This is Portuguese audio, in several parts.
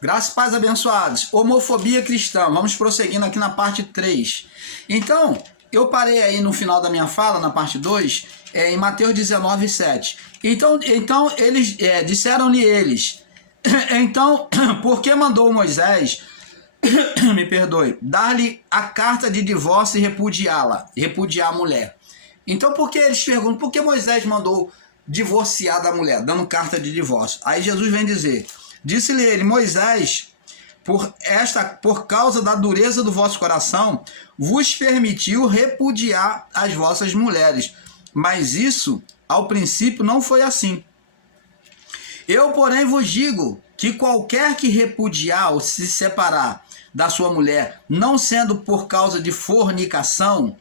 Graças e paz abençoados. Homofobia cristã. Vamos prosseguindo aqui na parte 3. Então, eu parei aí no final da minha fala, na parte 2, em Mateus 19, 7. Então eles disseram-lhe eles. Então, por que mandou Moisés, me perdoe, dar-lhe a carta de divórcio e repudiar a mulher? Então, por que eles perguntam, por que Moisés mandou divorciar da mulher, dando carta de divórcio? Aí Jesus vem dizer, disse-lhe ele, Moisés, por causa da dureza do vosso coração, vos permitiu repudiar as vossas mulheres. Mas isso, ao princípio, não foi assim. Eu, porém, vos digo que qualquer que repudiar ou se separar da sua mulher, não sendo por causa de fornicação,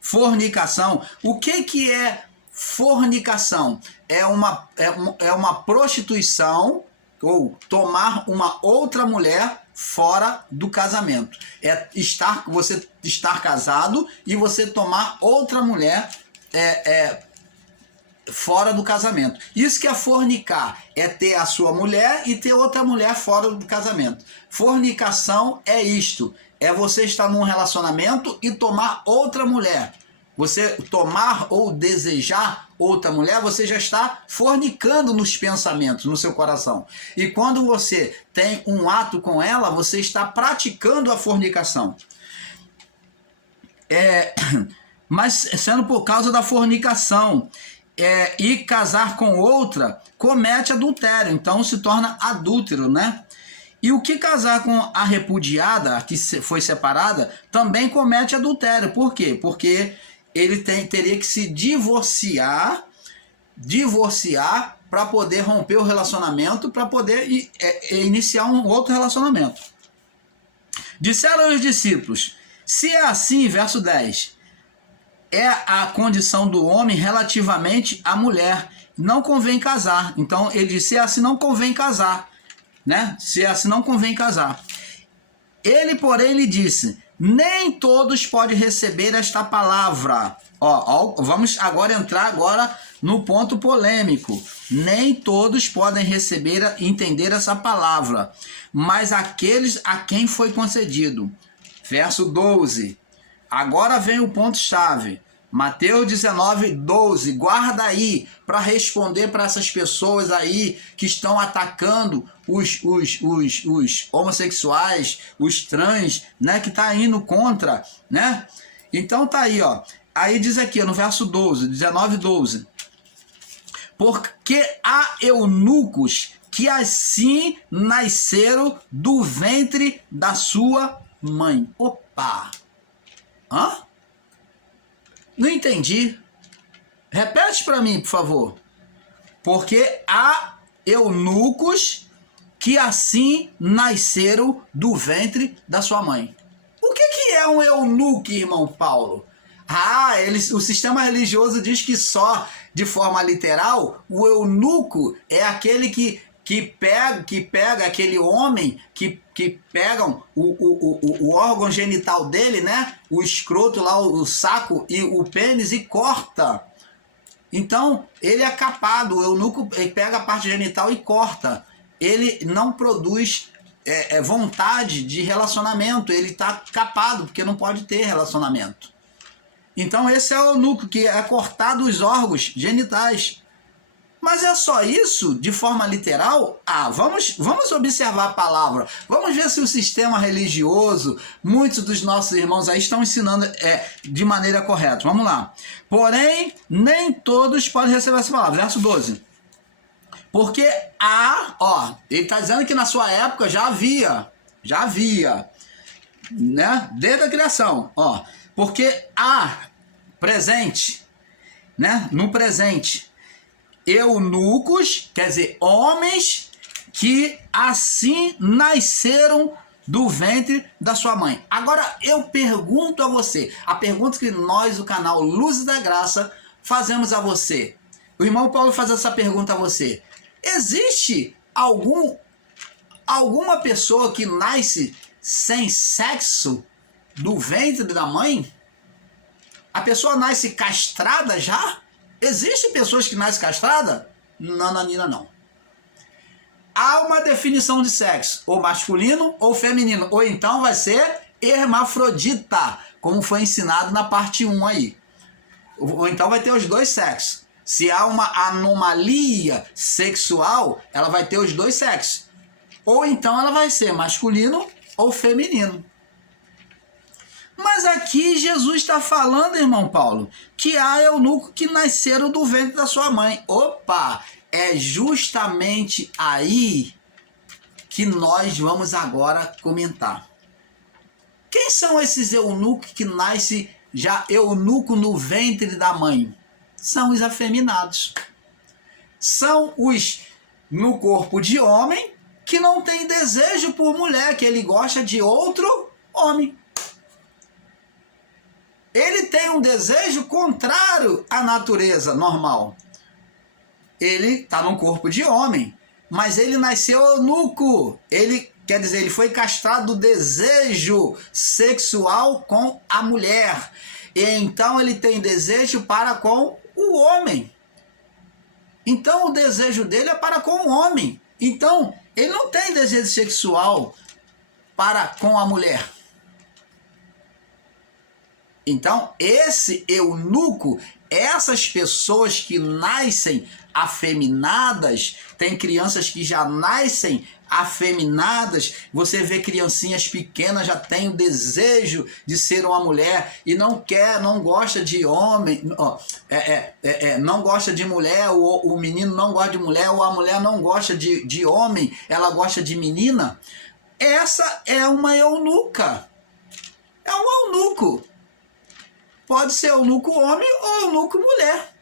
fornicação. O que é fornicação? É uma prostituição ou tomar uma outra mulher fora do casamento. Você estar casado e você tomar outra mulher fora do casamento. Isso que é fornicar, é ter a sua mulher e ter outra mulher fora do casamento. Fornicação é isto, é você estar num relacionamento e tomar outra mulher. Você tomar ou desejar outra mulher, você já está fornicando nos pensamentos, no seu coração. E quando você tem um ato com ela, você está praticando a fornicação. Mas sendo por causa da fornicação e casar com outra, comete adultério, então se torna adúltero, né? E o que casar com a repudiada, que foi separada, também comete adultério. Por quê? Porque ele teria que se divorciar para poder romper o relacionamento, para poder iniciar um outro relacionamento. Disseram os discípulos, se é assim, verso 10, é a condição do homem relativamente à mulher, não convém casar. Então ele disse, se é assim, não convém casar, né? Se é assim, não convém casar. Ele, porém, lhe disse, nem todos podem receber esta palavra. Vamos agora entrar no ponto polêmico. Nem todos podem entender essa palavra, mas aqueles a quem foi concedido. Verso 12. Agora vem o ponto-chave. Mateus 19, 12. Guarda aí para responder para essas pessoas aí que estão atacando os homossexuais, os trans, né? Que tá indo contra, né? Então tá aí, ó. Aí diz aqui, no verso 12, 19, 12. Porque há eunucos que assim nasceram do ventre da sua mãe. Opa! Hã? Não entendi. Repete para mim, por favor. Porque há eunucos que assim nasceram do ventre da sua mãe. O que é um eunuco, irmão Paulo? O sistema religioso diz que só de forma literal, o eunuco é aquele que pega aquele homem que pegam o órgão genital dele, né? O escroto lá, o saco e o pênis e corta. Então, ele é capado, o eunuco pega a parte genital e corta. Ele não produz vontade de relacionamento, ele está capado, porque não pode ter relacionamento. Então, esse é o eunuco, que é cortado os órgãos genitais. Mas é só isso, de forma literal? Vamos observar a palavra. Vamos ver se o sistema religioso, muitos dos nossos irmãos aí estão ensinando de maneira correta. Vamos lá. Porém, nem todos podem receber essa palavra. Verso 12. Porque ele está dizendo que na sua época já havia, né? Desde a criação, porque há presente, né? No presente, eunucos, quer dizer, homens que assim nasceram do ventre da sua mãe. Agora eu pergunto a você, a pergunta que nós, o canal Luzes da Graça, fazemos a você. O irmão Paulo faz essa pergunta a você. Existe alguma pessoa que nasce sem sexo do ventre da mãe? A pessoa nasce castrada já? Existem pessoas que nascem castradas? Nananina, não. há uma definição de sexo, ou masculino ou feminino, ou então vai ser hermafrodita, como foi ensinado na parte 1 aí. Ou então vai ter os dois sexos. Se há uma anomalia sexual, ela vai ter os dois sexos. Ou então ela vai ser masculino ou feminino. Mas aqui Jesus está falando, irmão Paulo, que há eunucos que nasceram do ventre da sua mãe. Opa! É justamente aí que nós vamos agora comentar. Quem são esses eunucos que nascem já eunuco no ventre da mãe? São os afeminados. São os no corpo de homem que não tem desejo por mulher, que ele gosta de outro homem. Ele tem um desejo contrário à natureza normal. Ele está num corpo de homem, mas ele nasceu eunuco. Ele, quer dizer, ele foi castrado do desejo sexual com a mulher. E então ele tem desejo para com o homem. Então o desejo dele é para com o homem. Então ele não tem desejo sexual para com a mulher. Então esse eunuco, essas pessoas que nascem afeminadas, tem crianças que já nascem afeminadas, você vê criancinhas pequenas já tem o desejo de ser uma mulher e não quer, não gosta de homem, não gosta de mulher, o menino não gosta de mulher, ou a mulher não gosta de homem, ela gosta de menina. Essa é uma eunuca, é um eunuco. Pode ser eunuco homem ou eunuco mulher.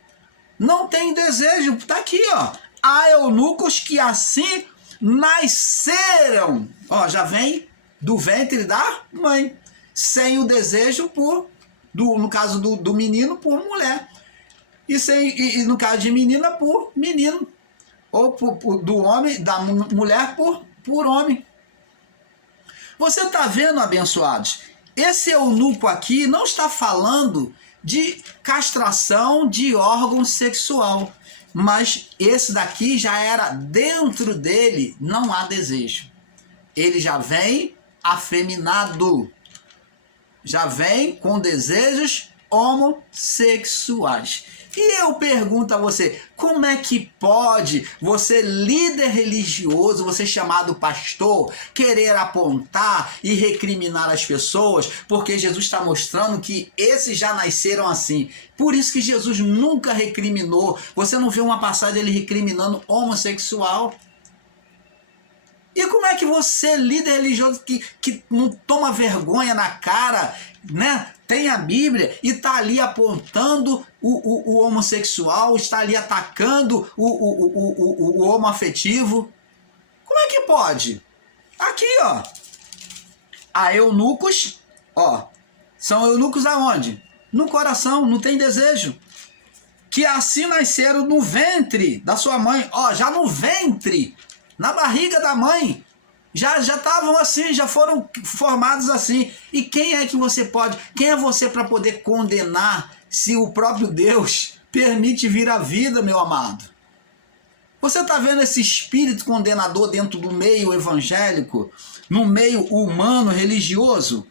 Não tem desejo. Está aqui, ó. Há eunucos que assim nasceram. Ó, já vem do ventre da mãe. Sem o desejo no caso do menino, por mulher. E no caso de menina, por menino. Ou do homem, da mulher, por homem. Você está vendo, abençoados? Esse eunuco aqui não está falando de castração de órgão sexual, mas esse daqui já era dentro dele, não há desejo. Ele já vem afeminado, já vem com desejos homossexuais. E eu pergunto a você, como é que pode você, líder religioso, você chamado pastor, querer apontar e recriminar as pessoas, porque Jesus está mostrando que esses já nasceram assim. Por isso que Jesus nunca recriminou. Você não vê uma passagem dele recriminando homossexual? E como é que você, líder religioso, que não toma vergonha na cara, né? Tem a Bíblia e está ali apontando o homossexual, está ali atacando o homoafetivo? Como é que pode? Aqui, ó. Há eunucos, ó. São eunucos aonde? No coração, não tem desejo. Que assim nasceram no ventre da sua mãe. Ó, já no ventre, na barriga da mãe. Já estavam assim, já foram formados assim. E quem é que você pode, quem é você para poder condenar se o próprio Deus permite vir à vida, meu amado? Você está vendo esse espírito condenador dentro do meio evangélico, no meio humano, religioso?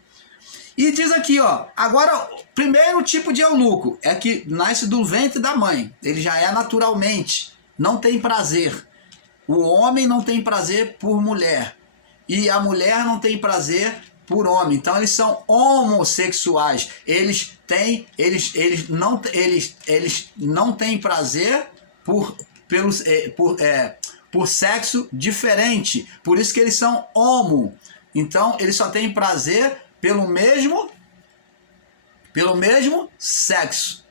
E diz aqui, ó, agora, primeiro tipo de eunuco é que nasce do ventre da mãe. Ele já é naturalmente, não tem prazer. O homem não tem prazer por mulher. E a mulher não tem prazer por homem. Então eles são homossexuais. Eles não têm prazer por sexo diferente. Por isso que eles são homo. Então eles só têm prazer pelo mesmo sexo.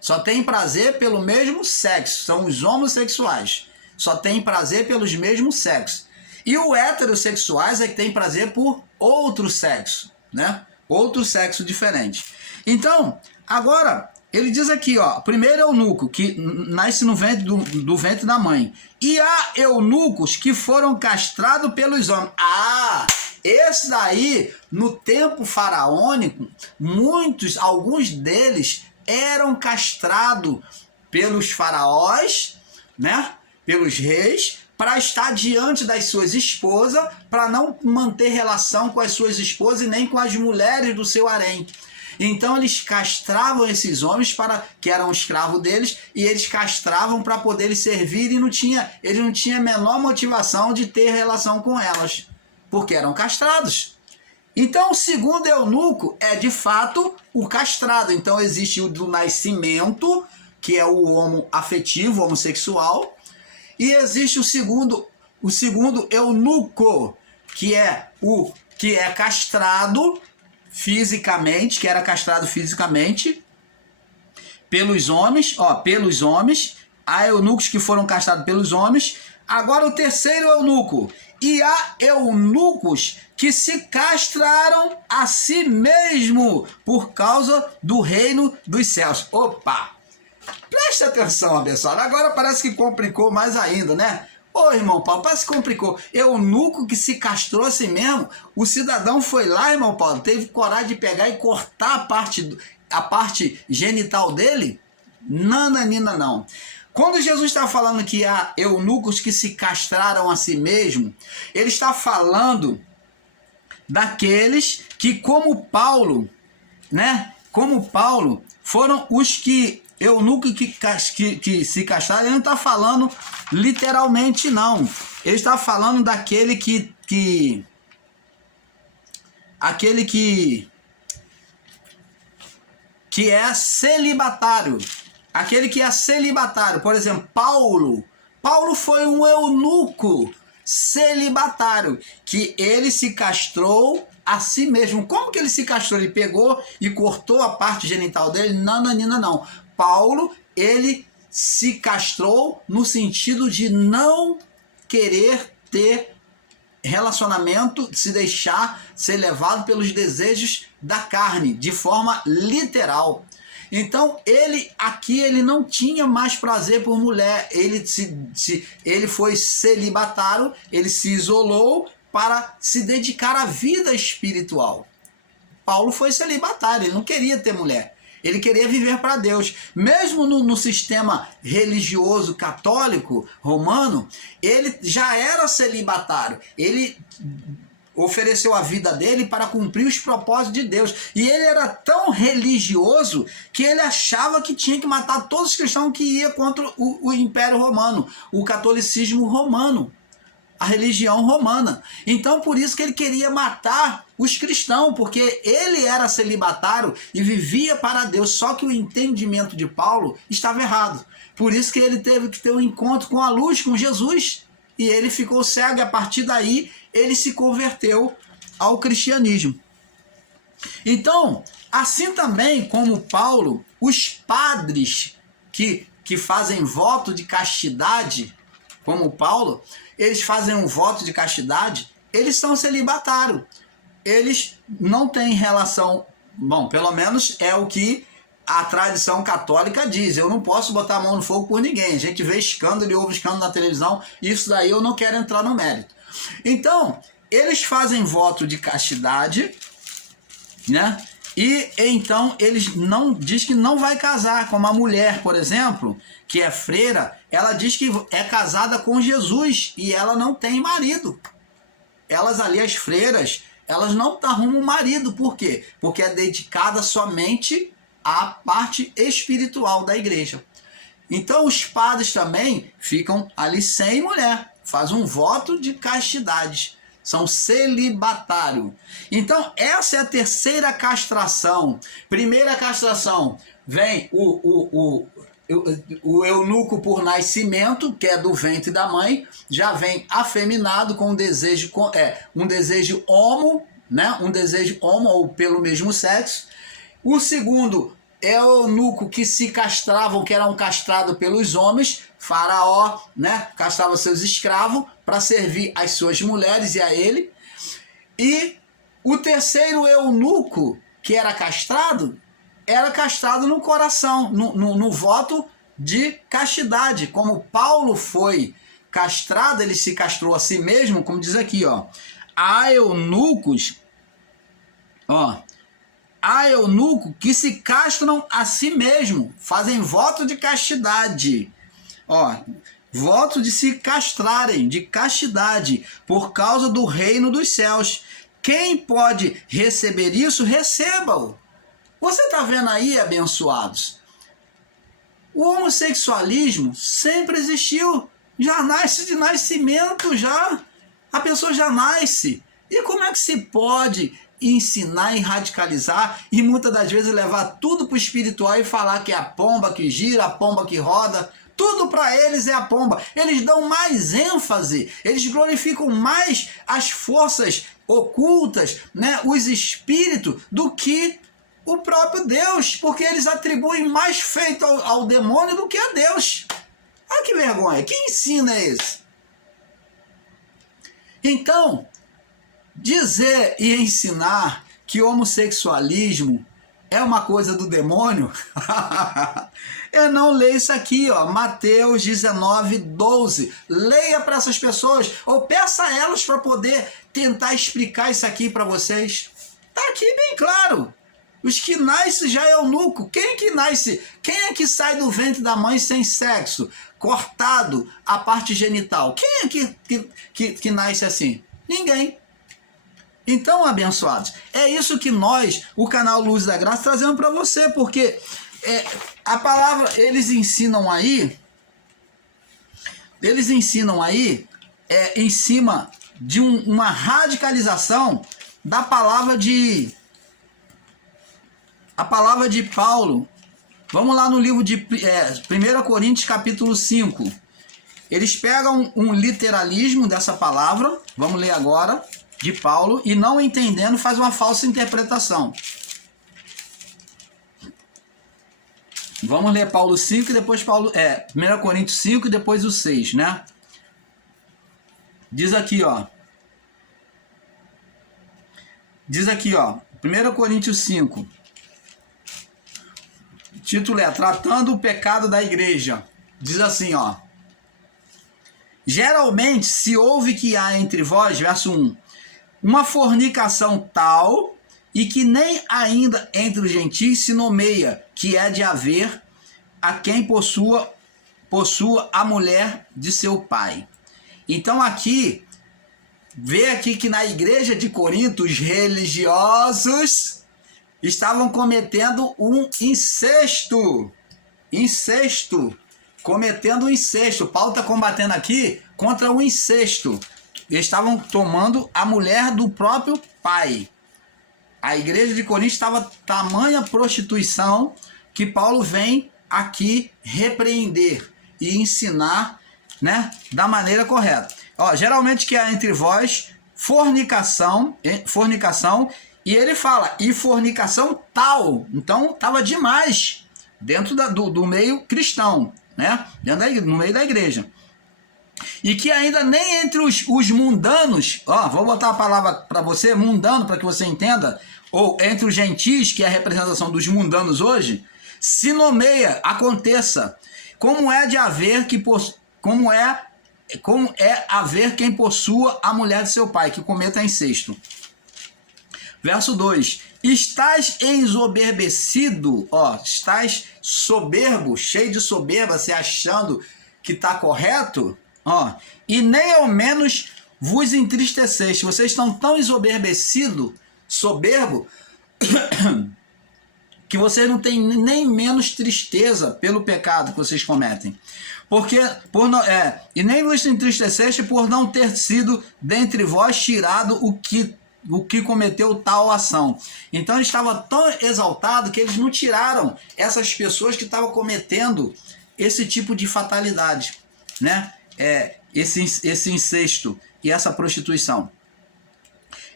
Só tem prazer pelo mesmo sexo. São os homossexuais. Só tem prazer pelos mesmos sexos. E os heterossexuais é que tem prazer por outro sexo, né? Outro sexo diferente. Então, agora, ele diz aqui, ó, primeiro eunuco, que nasce no ventre do ventre da mãe. E há eunucos que foram castrados pelos homens. Ah, esse daí, no tempo faraônico, alguns deles eram castrados pelos faraós, né? pelos reis para estar diante das suas esposas, para não manter relação com as suas esposas e nem com as mulheres do seu harém. Então eles castravam esses homens que eram escravos deles, e eles castravam para poder servir, e eles não tinham a menor motivação de ter relação com elas, porque eram castrados. Então o segundo eunuco é de fato o castrado. Então existe o do nascimento, que é o homo afetivo, homossexual, e existe o segundo eunuco, que é castrado fisicamente, que era castrado fisicamente pelos homens, há eunucos que foram castrados pelos homens. Agora o terceiro eunuco, e há eunucos que se castraram a si mesmo por causa do reino dos céus. Opa! Preste atenção, abençoado. Agora parece que complicou mais ainda, né? Ô, irmão Paulo, parece que complicou. Eunuco que se castrou a si mesmo. O cidadão foi lá, irmão Paulo, teve coragem de pegar e cortar a parte genital dele? Nananina, não. Quando Jesus está falando que há eunucos que se castraram a si mesmo, ele está falando daqueles que, como Paulo, né? Como Paulo, foram os que eunuco que se castraram. Ele não está falando literalmente, não. Ele está falando daquele que é celibatário. Aquele que é celibatário. Por exemplo, Paulo foi um eunuco celibatário, que ele se castrou a si mesmo. Como que ele se castrou? Ele pegou e cortou a parte genital dele? Nananina, não. Paulo, ele se castrou no sentido de não querer ter relacionamento, se deixar ser levado pelos desejos da carne, de forma literal. Então, ele não tinha mais prazer por mulher. Ele foi celibatário, ele se isolou para se dedicar à vida espiritual. Paulo foi celibatário, ele não queria ter mulher. Ele queria viver para Deus. Mesmo no sistema religioso católico romano, ele já era celibatário. Ele ofereceu a vida dele para cumprir os propósitos de Deus. E ele era tão religioso que ele achava que tinha que matar todos os cristãos que iam contra o Império Romano, o catolicismo romano, a religião romana. Então, por isso que ele queria matar os cristãos, porque ele era celibatário e vivia para Deus. Só que o entendimento de Paulo estava errado. Por isso que ele teve que ter um encontro com a luz, com Jesus, e ele ficou cego, e a partir daí ele se converteu ao cristianismo. Então, assim também como Paulo, os padres que fazem voto de castidade, como Paulo, eles fazem um voto de castidade, eles são celibatários. Eles não têm relação, bom, pelo menos é o que a tradição católica diz. Eu não posso botar a mão no fogo por ninguém. A gente vê escândalo e ouve escândalo na televisão, isso daí eu não quero entrar no mérito. Então, eles fazem voto de castidade, né? E então eles não diz que não vai casar, como a mulher, por exemplo, que é freira, ela diz que é casada com Jesus e ela não tem marido. Elas ali, as freiras, elas não arrumam marido. Por quê? Porque é dedicada somente à parte espiritual da igreja. Então os padres também ficam ali sem mulher, fazem um voto de castidade. São celibatários. Então, essa é a terceira castração. Primeira castração, vem o eunuco por nascimento, que é do ventre da mãe, já vem afeminado com um desejo homo, né? Um desejo homo ou pelo mesmo sexo. O segundo é o eunuco que se castravam, que eram castrados pelos homens. Faraó, né, castrava seus escravos para servir as suas mulheres e a ele. E o terceiro eunuco, que era castrado no coração, no voto de castidade. Como Paulo foi castrado, ele se castrou a si mesmo, como diz aqui, ó. Há eunucos que se castram a si mesmo, fazem voto de castidade. Ó, voto de se castrarem de castidade por causa do reino dos céus. Quem pode receber isso, receba-o. Você está vendo aí, abençoados? O homossexualismo sempre existiu, já nasce de nascimento, já. A pessoa já nasce. E como é que se pode ensinar e radicalizar e muitas das vezes levar tudo para o espiritual e falar que é a pomba que gira, a pomba que roda? Tudo para eles é a pomba. Eles dão mais ênfase, eles glorificam mais as forças ocultas, né, os espíritos, do que o próprio Deus, porque eles atribuem mais feito ao demônio do que a Deus. Ah, que vergonha! Que ensino é esse? Então, dizer e ensinar que homossexualismo é uma coisa do demônio, eu não leio isso aqui, ó, Mateus 19:12. Leia para essas pessoas, ou peça a elas para poder tentar explicar isso aqui para vocês. Tá aqui bem claro. Os que nascem já é eunuco. Quem que nasce? Quem é que sai do ventre da mãe sem sexo? Cortado a parte genital. Quem é que nasce assim? Ninguém. Então, abençoados, é isso que nós, o canal Luz da Graça, trazemos para você, porque a palavra, eles ensinam aí em cima de uma radicalização da palavra de Paulo. Vamos lá no livro de 1 Coríntios capítulo 5. Eles pegam um literalismo dessa palavra, vamos ler agora, de Paulo, e não entendendo faz uma falsa interpretação. Vamos ler Paulo 5 e depois 1 Coríntios 5 e depois o 6, né? Diz aqui, ó. 1 Coríntios 5. O título é Tratando o Pecado da Igreja. Diz assim, ó. Geralmente se ouve que há entre vós, verso 1, uma fornicação tal, e que nem ainda entre os gentios se nomeia, que é de haver a quem possua a mulher de seu pai. Então aqui, vê aqui que na igreja de Corinto, os religiosos estavam cometendo um incesto. Cometendo um incesto. Paulo está combatendo aqui contra o incesto. Eles estavam tomando a mulher do próprio pai. A igreja de Corinto estava tamanha prostituição que Paulo vem aqui repreender e ensinar, né, da maneira correta. Ó, geralmente que há entre vós fornicação, e ele fala, e fornicação tal. Então estava demais dentro do meio cristão, né, no meio da igreja. E que ainda nem entre os mundanos, ó, vou botar a palavra para você, mundano, para que você entenda, ou entre os gentis, que é a representação dos mundanos hoje, se nomeia, aconteça, como é haver quem possua a mulher de seu pai, que cometa incesto. Verso 2, estás ensoberbecido, ó, estás soberbo, cheio de soberba, se achando que está correto, ó, e nem ao menos vos entristeceste. Vocês estão tão ensoberbecidos, soberbo, que vocês não têm nem menos tristeza pelo pecado que vocês cometem. E nem vos entristeceste por não ter sido dentre vós tirado o que cometeu tal ação. Então ele estava tão exaltado que eles não tiraram essas pessoas que estavam cometendo esse tipo de fatalidade, né? Esse incesto e essa prostituição.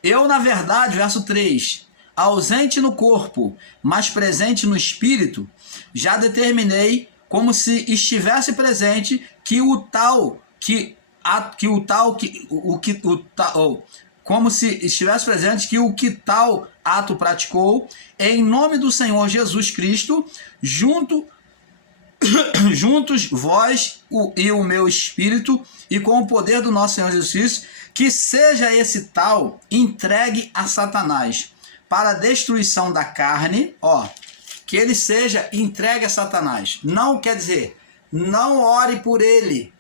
Eu, na verdade, verso 3, ausente no corpo, mas presente no espírito, já determinei, como se estivesse presente, como se estivesse presente que o que tal ato praticou, em nome do Senhor Jesus Cristo, juntos vós e o meu espírito, e com o poder do nosso Senhor Jesus Cristo, que seja esse tal entregue a Satanás para a destruição da carne, ó, que ele seja entregue a Satanás. Não quer dizer, não ore por ele,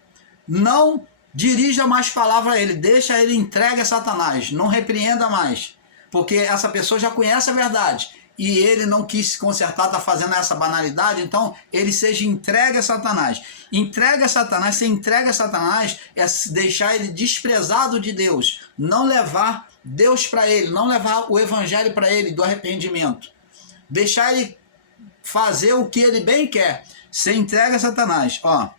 não dirija mais palavra a ele, deixa ele entregue a Satanás, não repreenda mais, porque essa pessoa já conhece a verdade e ele não quis se consertar, está fazendo essa banalidade, então ele seja entregue a Satanás. Entregue a Satanás, ser entregue a Satanás é deixar ele desprezado de Deus, não levar Deus para ele, não levar o evangelho para ele do arrependimento, deixar ele fazer o que ele bem quer, ser entregue a Satanás, ó,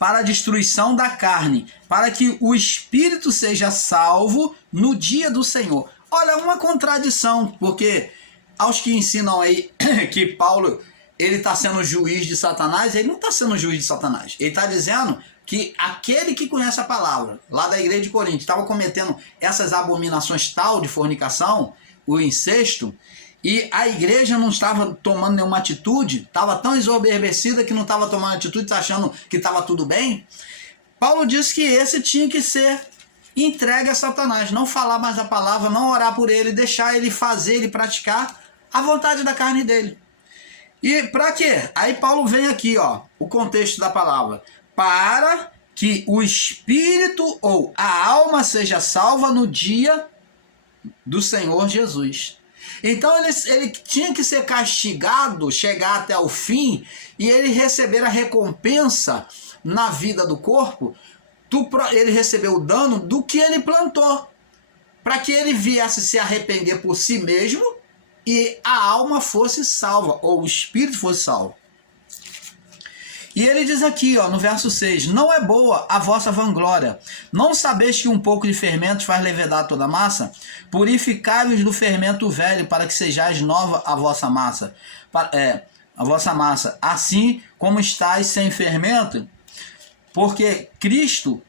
para a destruição da carne, para que o espírito seja salvo no dia do Senhor. Olha, uma contradição, porque aos que ensinam aí que Paulo ele está sendo juiz de Satanás, ele não está sendo juiz de Satanás. Ele está dizendo que aquele que conhece a palavra, lá da igreja de Corinto, estava cometendo essas abominações tal de fornicação, o incesto, e a igreja não estava tomando nenhuma atitude, estava tão exorberecida que não estava tomando atitude, achando que estava tudo bem. Paulo disse que esse tinha que ser entregue a Satanás, não falar mais a palavra, não orar por ele, deixar ele fazer, ele praticar a vontade da carne dele. E para quê? Aí Paulo vem aqui, ó, o contexto da palavra. Para que o espírito ou a alma seja salva no dia do Senhor Jesus. Então ele tinha que ser castigado, chegar até o fim, e ele receber a recompensa na vida do corpo, ele recebeu o dano do que ele plantou, para que ele viesse se arrepender por si mesmo e a alma fosse salva, ou o espírito fosse salvo. E ele diz aqui, ó, no verso 6, não é boa a vossa vanglória. Não sabeis que um pouco de fermento faz levedar toda a massa? Purificai-vos do fermento velho, para que sejais nova a vossa massa. A vossa massa, assim como estáis sem fermento, porque Cristo,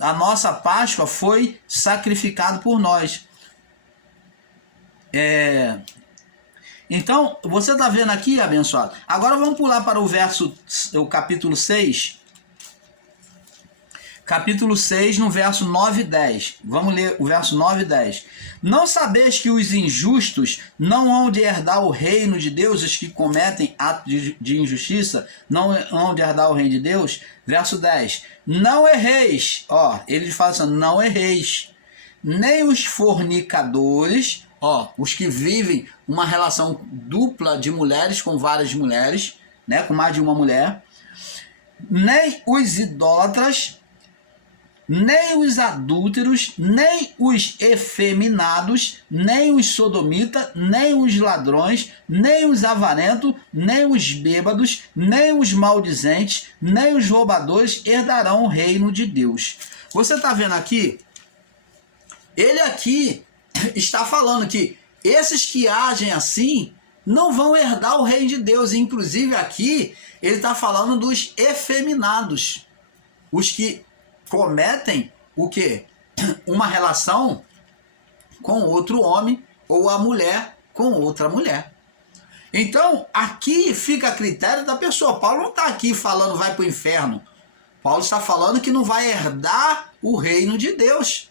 a nossa Páscoa, foi sacrificado por nós. Então, você está vendo aqui, abençoado? Agora vamos pular para o capítulo 6. Capítulo 6, no verso 9 e 10. Vamos ler o verso 9 e 10. Não sabeis que os injustos não hão de herdar o reino de Deus, os que cometem atos de injustiça não hão de herdar o reino de Deus? Verso 10. Não erreis, ó, ele fala assim, não erreis, nem os fornicadores, ó, os que vivem uma relação dupla de mulheres com várias mulheres, né, com mais de uma mulher, nem os idólatras, nem os adúlteros, nem os efeminados, nem os sodomitas, nem os ladrões, nem os avarentos, nem os bêbados, nem os maldizentes, nem os roubadores herdarão o reino de Deus. Você está vendo aqui? Ele aqui está falando que esses que agem assim não vão herdar o reino de Deus. Inclusive aqui ele está falando dos efeminados, os que cometem o quê? Uma relação com outro homem ou a mulher com outra mulher. Então aqui fica a critério da pessoa. Paulo não está aqui falando vai para o inferno. Paulo está falando que não vai herdar o reino de Deus.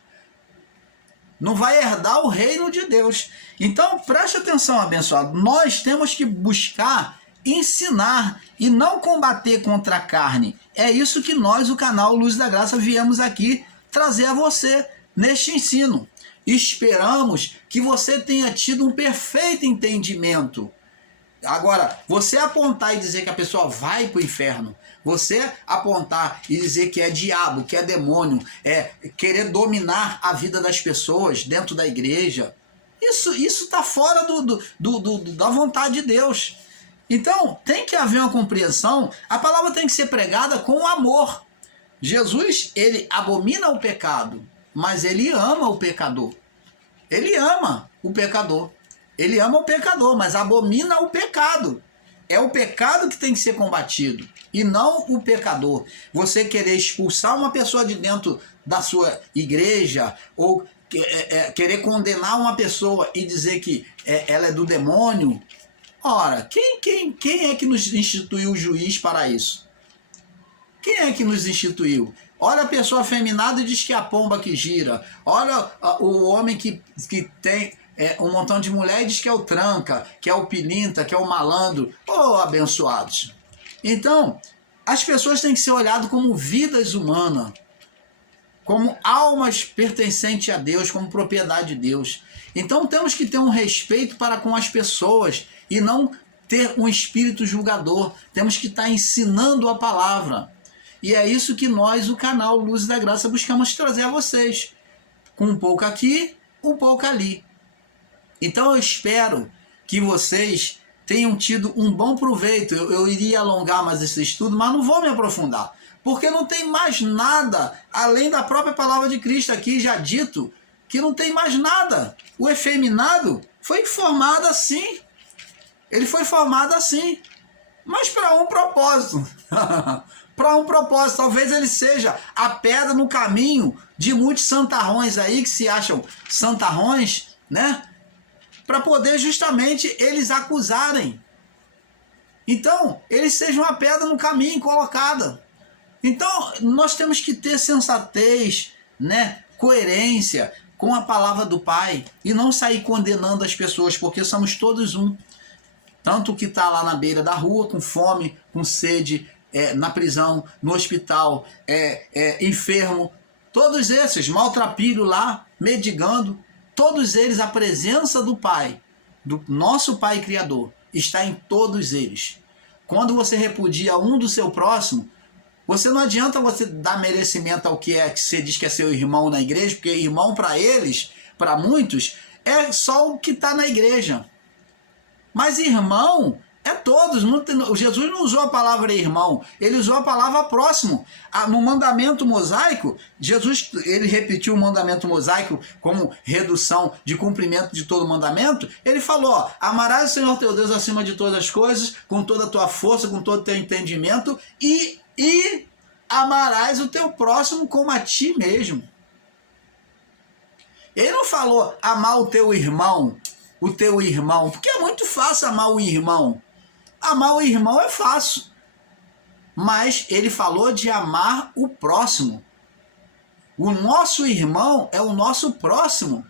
Não vai herdar o reino de Deus. Então, preste atenção, abençoado. Nós temos que buscar ensinar e não combater contra a carne. É isso que nós, o canal Luz da Graça, viemos aqui trazer a você neste ensino. Esperamos que você tenha tido um perfeito entendimento. Agora, você apontar e dizer que a pessoa vai para o inferno, você apontar e dizer que é diabo, que é demônio, querer dominar a vida das pessoas dentro da igreja, isso está fora da vontade de Deus. Então, tem que haver uma compreensão, a palavra tem que ser pregada com amor. Jesus, ele abomina o pecado, mas ele ama o pecador. Ele ama o pecador. Ele ama o pecador, mas abomina o pecado. É o pecado que tem que ser combatido, e não o pecador. Você querer expulsar uma pessoa de dentro da sua igreja, ou querer condenar uma pessoa e dizer que ela é do demônio. Ora, quem é que nos instituiu o juiz para isso? Quem é que nos instituiu? Olha a pessoa afeminada e diz que é a pomba que gira. Olha o homem que tem um montão de mulher e diz que é o tranca, que é o pilintra, que é o malandro. Oh, abençoados! Então, As pessoas têm que ser olhadas como vidas humanas, como almas pertencentes a Deus, como propriedade de Deus. Então temos que ter um respeito para com as pessoas e não ter um espírito julgador. Temos que estar ensinando a palavra. E é isso que nós, o canal Luz da Graça, buscamos trazer a vocês. Com um pouco aqui, um pouco ali. Então eu espero que vocês tenham tido um bom proveito. Eu iria alongar mais esse estudo, mas não vou me aprofundar. Porque não tem mais nada, além da própria palavra de Cristo aqui já dito, que não tem mais nada. O efeminado foi formado assim. Ele foi formado assim. Mas para um propósito. Para um propósito. Talvez ele seja a pedra no caminho de muitos santarrões aí, que se acham santarrões, né? Para poder justamente eles acusarem. Então, eles sejam a pedra no caminho colocada. Então, nós temos que ter sensatez, né? Coerência com a palavra do Pai e não sair condenando as pessoas, porque somos todos um. Tanto que está lá na beira da rua, com fome, com sede, na prisão, no hospital, enfermo. Todos esses, maltrapilho lá, mendigando, todos eles, a presença do Pai, do nosso Pai Criador, está em todos eles. Quando você repudia um do seu próximo, você não adianta você dar merecimento ao que você diz que é seu irmão na igreja, porque irmão para eles, para muitos, é só o que está na igreja. Mas irmão é todos. Jesus não usou a palavra irmão, ele usou a palavra próximo. No mandamento mosaico, Jesus ele repetiu o mandamento mosaico como redução de cumprimento de todo mandamento. Ele falou, ó, amarás o Senhor teu Deus acima de todas as coisas, com toda a tua força, com todo o teu entendimento, e amarás o teu próximo como a ti mesmo. Ele não falou amar o teu irmão, porque é muito fácil amar o irmão. Amar o irmão é fácil. Mas ele falou de amar o próximo. O nosso irmão é o nosso próximo.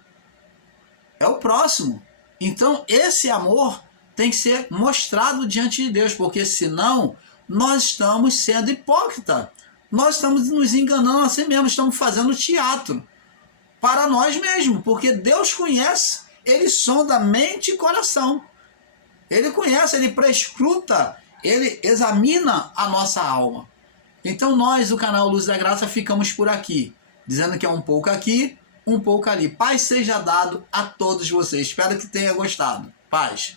É o próximo. Então esse amor tem que ser mostrado diante de Deus, porque senão nós estamos sendo hipócritas. Nós estamos nos enganando a si mesmos, estamos fazendo teatro para nós mesmos, porque Deus conhece. Ele sonda mente e coração. Ele conhece, ele prescruta, ele examina a nossa alma. Então nós, o canal Luz da Graça, ficamos por aqui, dizendo que é um pouco aqui, um pouco ali. Paz seja dado a todos vocês. Espero que tenha gostado. Paz.